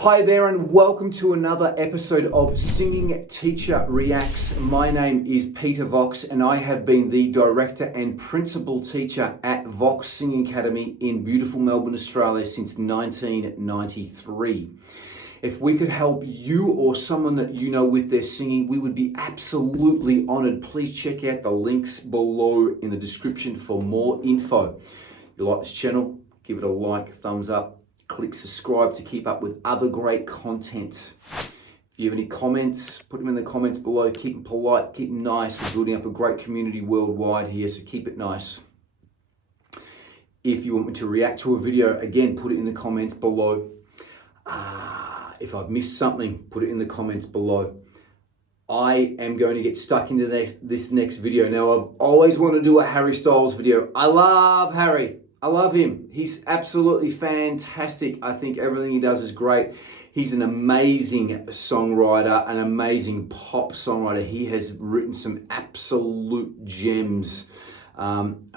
Hi there and welcome to another episode of Singing Teacher Reacts. My name is Peter Vox and I have been the director and principal teacher at Vox Singing Academy in beautiful Melbourne, Australia since 1993. If we could help you or someone that you know with their singing, we would be absolutely honoured. Please check out the links below in the description for more info. If you like this channel, give it a like, thumbs up. Click subscribe to keep up with other great content. If you have any comments, put them in the comments below. Keep them polite, keep them nice. We're building up a great community worldwide here, so keep it nice. If you want me to react to a video, again, put it in the comments below. If I've missed something, put it in the comments below. I am going to get stuck into this next video. Now, I've always wanted to do a Harry Styles video. I love Harry. I love him. He's absolutely fantastic. I think everything he does is great. He's an amazing songwriter, an amazing pop songwriter. He has written some absolute gems. I'm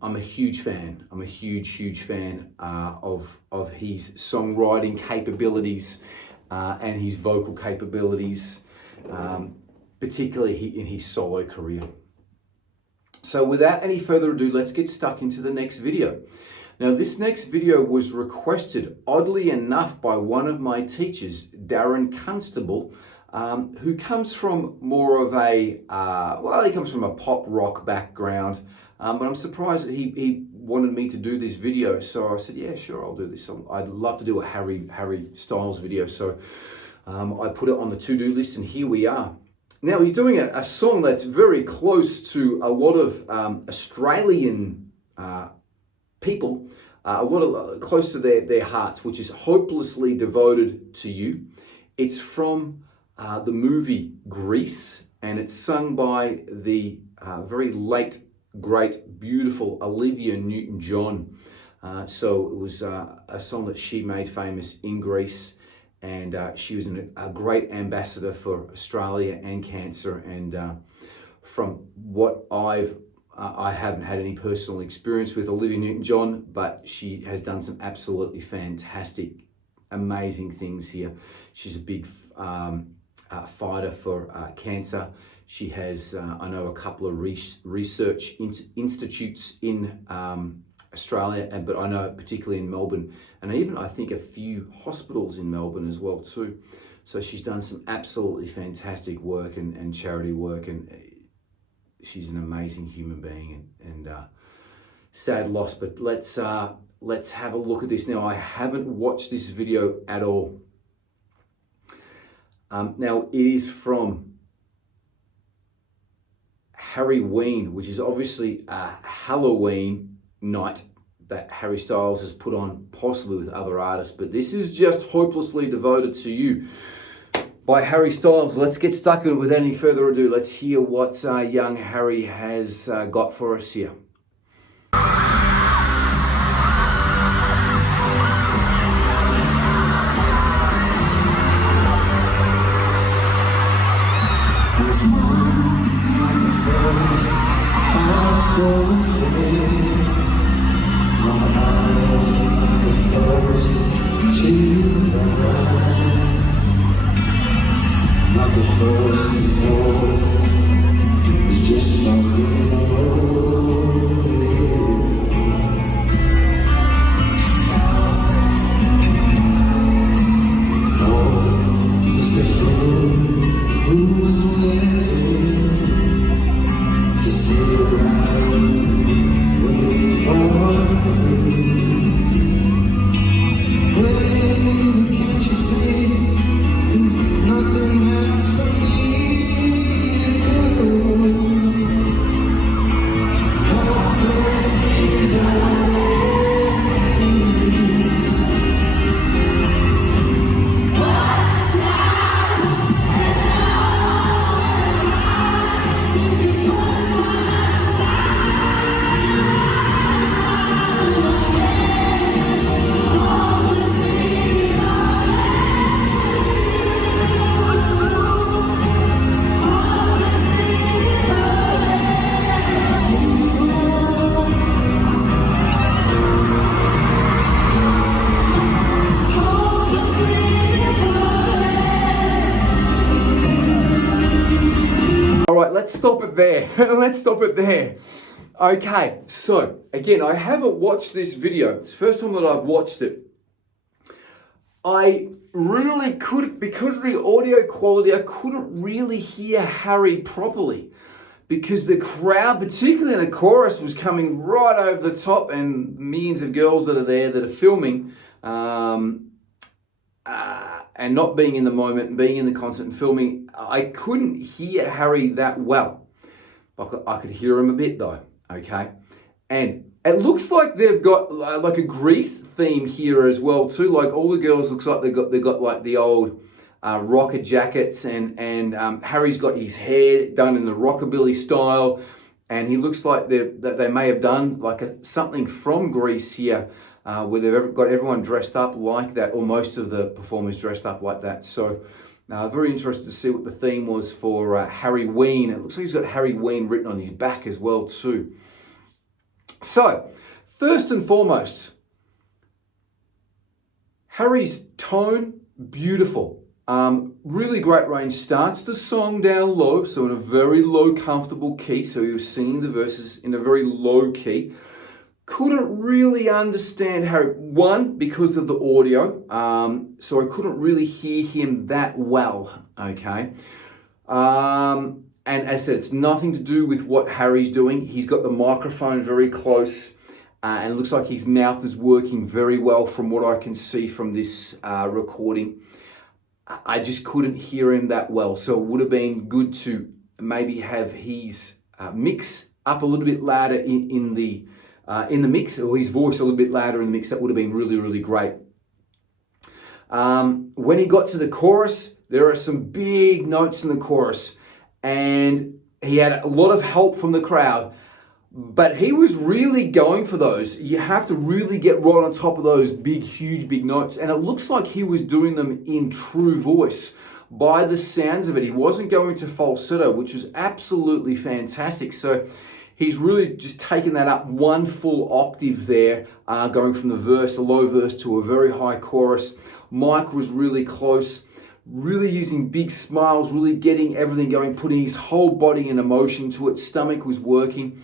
a huge fan. I'm a huge fan of his songwriting capabilities and his vocal capabilities, particularly in his solo career. So without any further ado, let's get stuck into the next video. Now, this next video was requested, oddly enough, by one of my teachers, Darren Constable, who comes from more of a, he comes from a pop rock background, but I'm surprised that he wanted me to do this video. So I said, yeah, sure, I'll do this. I'd love to do a Harry Styles video. So I put it on the to-do list and here we are. Now, he's doing a song that's very close to a lot of Australian people, close to their hearts, which is Hopelessly Devoted to You. It's from the movie Grease, and it's sung by the very late, great, beautiful Olivia Newton-John. So it was a song that she made famous in Greece. And she was a great ambassador for Australia and cancer. And from what I haven't had any personal experience with Olivia Newton-John, but she has done some absolutely fantastic, amazing things here. She's a big fighter for cancer. She has, I know, a couple of research institutes in Australia, but I know particularly in Melbourne, and even I think a few hospitals in Melbourne as well too. So she's done some absolutely fantastic work and charity work, and she's an amazing human being, and sad loss. But let's have a look at this now. I haven't watched this video at all. Now it is from Harryween, which is obviously a Halloween night that Harry Styles has put on, possibly with other artists, but this is just Hopelessly Devoted to You by Harry Styles. Let's get stuck in it without any further ado. Let's hear what young Harry has got for us here. Not the first before, it's just something over here. Oh, just a fool who was waiting to see around, waiting for me. Baby, can't you see? There's nothing else for me. let's stop it there. Let's stop it there. Okay, so again, I haven't watched this video. It's the first time that I've watched it. I really couldn't, because of the audio quality, I couldn't really hear Harry properly because the crowd, particularly in the chorus, was coming right over the top, and millions of girls that are there that are filming and not being in the moment and being in the concert and filming, I couldn't hear Harry that well. I could hear him a bit though, okay? And it looks like they've got like a Grease theme here as well too. Like all the girls looks like they got like the old rocker jackets, and Harry's got his hair done in the rockabilly style, and he looks like they may have done like something from Grease here, where they've got everyone dressed up like that, or most of the performers dressed up like that. So very interested to see what the theme was for Harryween. It looks like he's got Harryween written on his back as well too. So, first and foremost, Harry's tone, beautiful. Really great range. Starts the song down low, so in a very low, comfortable key. So he was singing the verses in a very low key. Couldn't really understand Harry, one, because of the audio. So I couldn't really hear him that well, okay? And as I said, it's nothing to do with what Harry's doing. He's got the microphone very close, and it looks like his mouth is working very well from what I can see from this recording. I just couldn't hear him that well. So it would have been good to maybe have his mix up a little bit louder in the mix, or his voice a little bit louder in the mix. That would have been really, really great. When he got to the chorus, there are some big notes in the chorus, and he had a lot of help from the crowd, but he was really going for those. You have to really get right on top of those big, huge, big notes, and it looks like he was doing them in true voice. By the sounds of it, he wasn't going to falsetto, which was absolutely fantastic. So he's really just taken that up one full octave there, going from the low verse to a very high chorus. Mike was really close, really using big smiles, really getting everything going, putting his whole body and emotion to it. Stomach was working.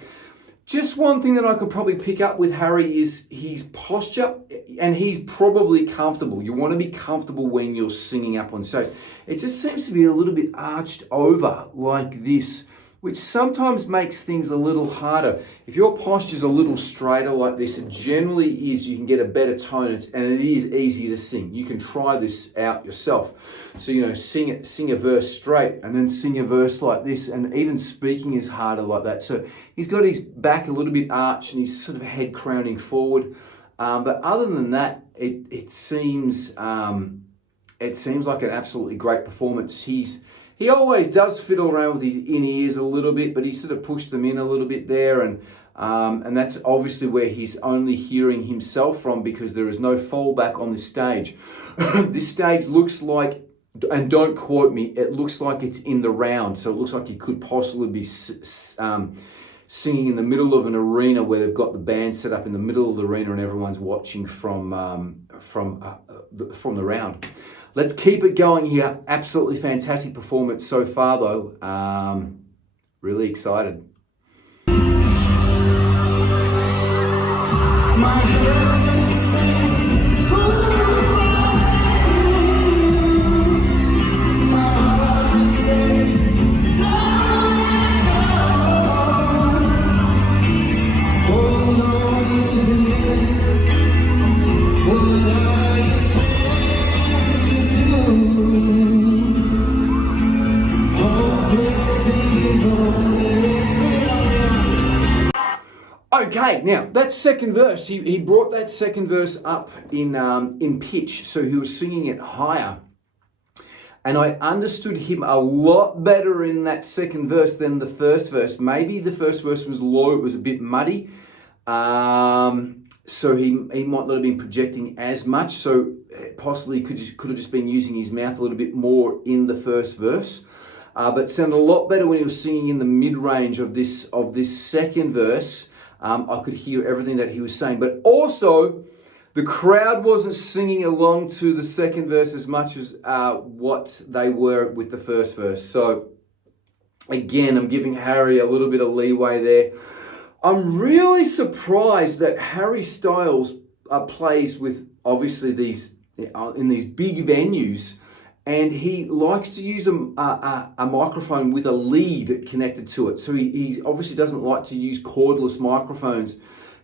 Just one thing that I could probably pick up with Harry is his posture, and he's probably comfortable. You want to be comfortable when you're singing up on stage. It just seems to be a little bit arched over like this, which sometimes makes things a little harder. If your posture's a little straighter like this, it generally is, you can get a better tone, and it is easy to sing. You can try this out yourself. So, sing a verse straight, and then sing a verse like this, and even speaking is harder like that. So he's got his back a little bit arched, and his sort of head crowning forward. But other than that, it seems like an absolutely great performance. He always does fiddle around with his in-ears a little bit, but he sort of pushed them in a little bit there, and that's obviously where he's only hearing himself from, because there is no fallback on this stage. This stage looks like, and don't quote me, it looks like it's in the round, so it looks like he could possibly be singing in the middle of an arena where they've got the band set up in the middle of the arena and everyone's watching from the round. Let's keep it going here. Absolutely fantastic performance so far, though. Really excited. My heart is saying, my heart is saying, don't let go. Hold on to the end, to what I intend to do. Okay, now that second verse, he brought that second verse up in pitch, so he was singing it higher. And I understood him a lot better in that second verse than the first verse. Maybe the first verse was low, it was a bit muddy. So he might not have been projecting as much, so possibly could have just been using his mouth a little bit more in the first verse. But it sounded a lot better when he was singing in the mid-range of this second verse. I could hear everything that he was saying, but also the crowd wasn't singing along to the second verse as much as what they were with the first verse. So Again, I'm giving Harry a little bit of leeway there. I'm really surprised that Harry Styles plays with obviously these in these big venues, and he likes to use a microphone with a lead connected to it. So he obviously doesn't like to use cordless microphones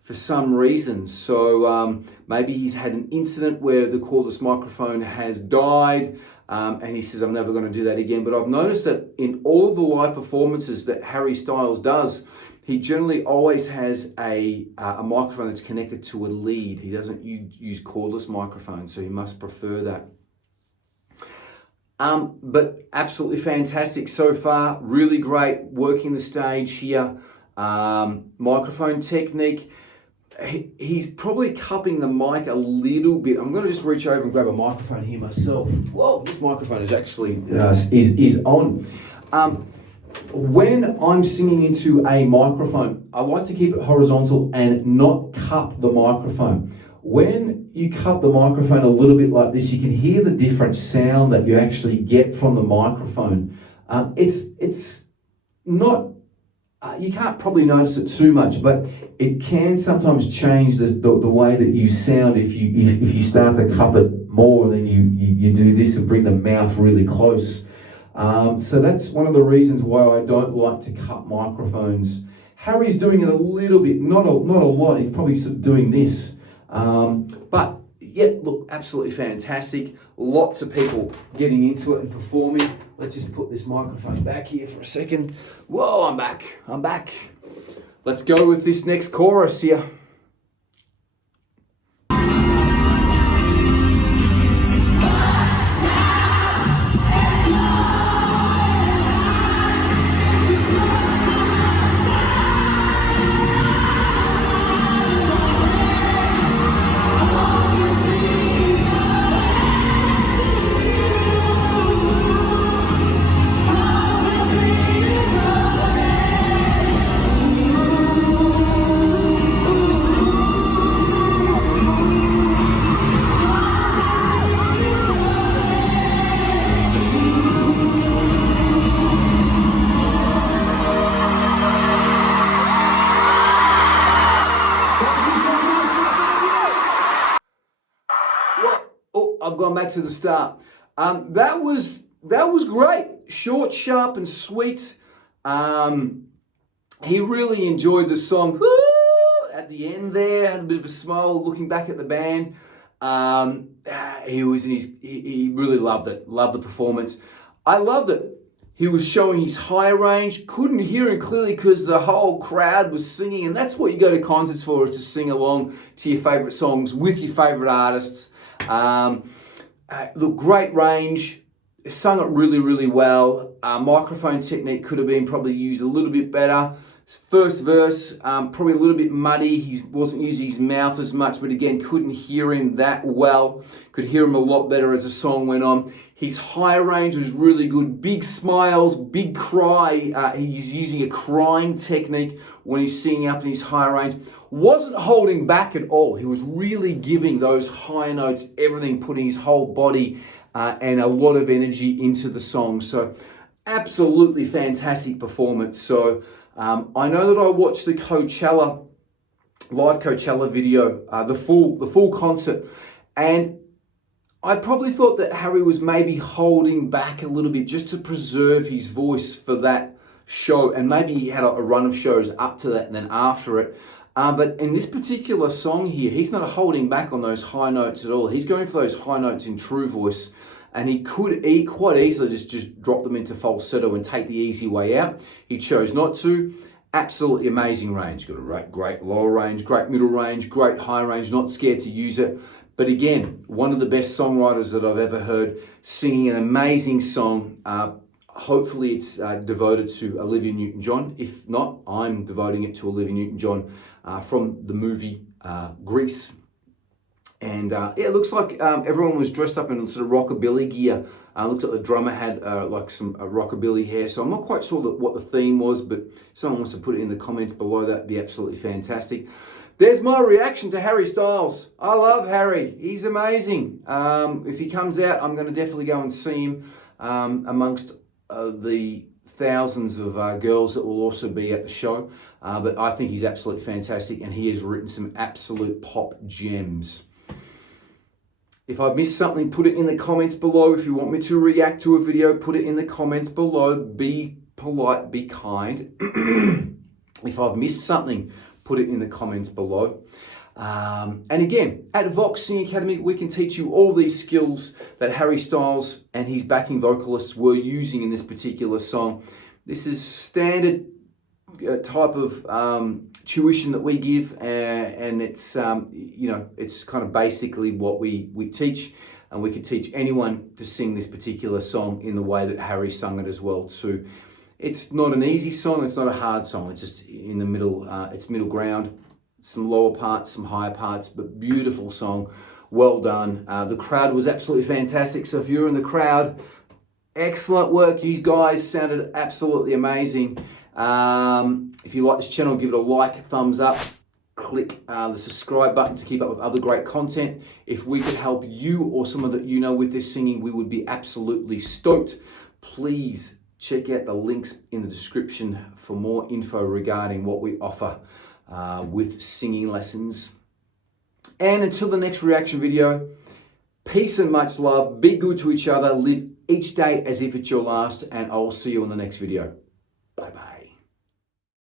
for some reason. So maybe he's had an incident where the cordless microphone has died, and he says, I'm never going to do that again. But I've noticed that in all of the live performances that Harry Styles does, he generally always has a microphone that's connected to a lead. He doesn't use cordless microphones, so he must prefer that. But absolutely fantastic so far. Really great working the stage here. Microphone technique. He's probably cupping the mic a little bit. I'm going to just reach over and grab a microphone here myself. Whoa, this microphone is actually is on. When I'm singing into a microphone, I like to keep it horizontal and not cup the microphone. When you cup the microphone a little bit like this, you can hear the different sound that you actually get from the microphone. It's not, you can't probably notice it too much, but it can sometimes change the way that you sound if you start to cup it more than you do this and bring the mouth really close. So that's one of the reasons why I don't like to cut microphones. Harry's doing it a little bit, not a lot. He's probably doing this. But yeah, look, absolutely fantastic. Lots of people getting into it and performing. Let's just put this microphone back here for a second. Whoa, I'm back. Let's go with this next chorus here. I've gone back to the start. That was great. Short, sharp, and sweet. He really enjoyed the song. Woo! At the end there, had a bit of a smile looking back at the band. He really loved it. Loved the performance. I loved it. He was showing his high range. Couldn't hear him clearly because the whole crowd was singing, and that's what you go to concerts for, is to sing along to your favourite songs with your favourite artists. Look, great range. Sung it really, really well. Microphone technique could have been probably used a little bit better. First verse, probably a little bit muddy. He wasn't using his mouth as much, but again, couldn't hear him that well. Could hear him a lot better as the song went on. His high range was really good. Big smiles, big cry. He's using a crying technique when he's singing up in his high range. Wasn't holding back at all. He was really giving those high notes, everything, putting his whole body and a lot of energy into the song. So absolutely fantastic performance. So I know that I watched the live Coachella video, the full concert, and I probably thought that Harry was maybe holding back a little bit just to preserve his voice for that show, and maybe he had a run of shows up to that and then after it. But in this particular song here, he's not holding back on those high notes at all. He's going for those high notes in true voice, and he could quite easily just drop them into falsetto and take the easy way out. He chose not to. Absolutely amazing range. Got a great lower range, great middle range, great high range, not scared to use it. But again, one of the best songwriters that I've ever heard, singing an amazing song. Hopefully it's devoted to Olivia Newton-John. If not, I'm devoting it to Olivia Newton-John from the movie Grease. And yeah, it looks like everyone was dressed up in sort of rockabilly gear. Looks like the drummer had like some rockabilly hair. So I'm not quite sure what the theme was, but if someone wants to put it in the comments below, that'd be absolutely fantastic. There's my reaction to Harry Styles. I love Harry. He's amazing. If he comes out, I'm going to definitely go and see him amongst the thousands of girls that will also be at the show. But I think he's absolutely fantastic, and he has written some absolute pop gems. If I've missed something, put it in the comments below. If you want me to react to a video, put it in the comments below. Be polite, be kind. If I've missed something, put it in the comments below. And again, at Vox Singing Academy, we can teach you all these skills that Harry Styles and his backing vocalists were using in this particular song. This is standard type of tuition that we give, and it's it's kind of basically what we teach, and we can teach anyone to sing this particular song in the way that Harry sung it as well too. It's not an easy song, it's not a hard song, it's just in the middle, it's middle ground, some lower parts, some higher parts, but beautiful song, well done. The crowd was absolutely fantastic, so if you're in the crowd, excellent work, you guys sounded absolutely amazing. If you like this channel, give it a like, thumbs up, click the subscribe button to keep up with other great content. If we could help you or someone that you know with this singing, we would be absolutely stoked. Please check out the links in the description for more info regarding what we offer with singing lessons. And until the next reaction video, peace and much love. Be good to each other. Live each day as if it's your last, and I'll see you in the next video. Bye-bye.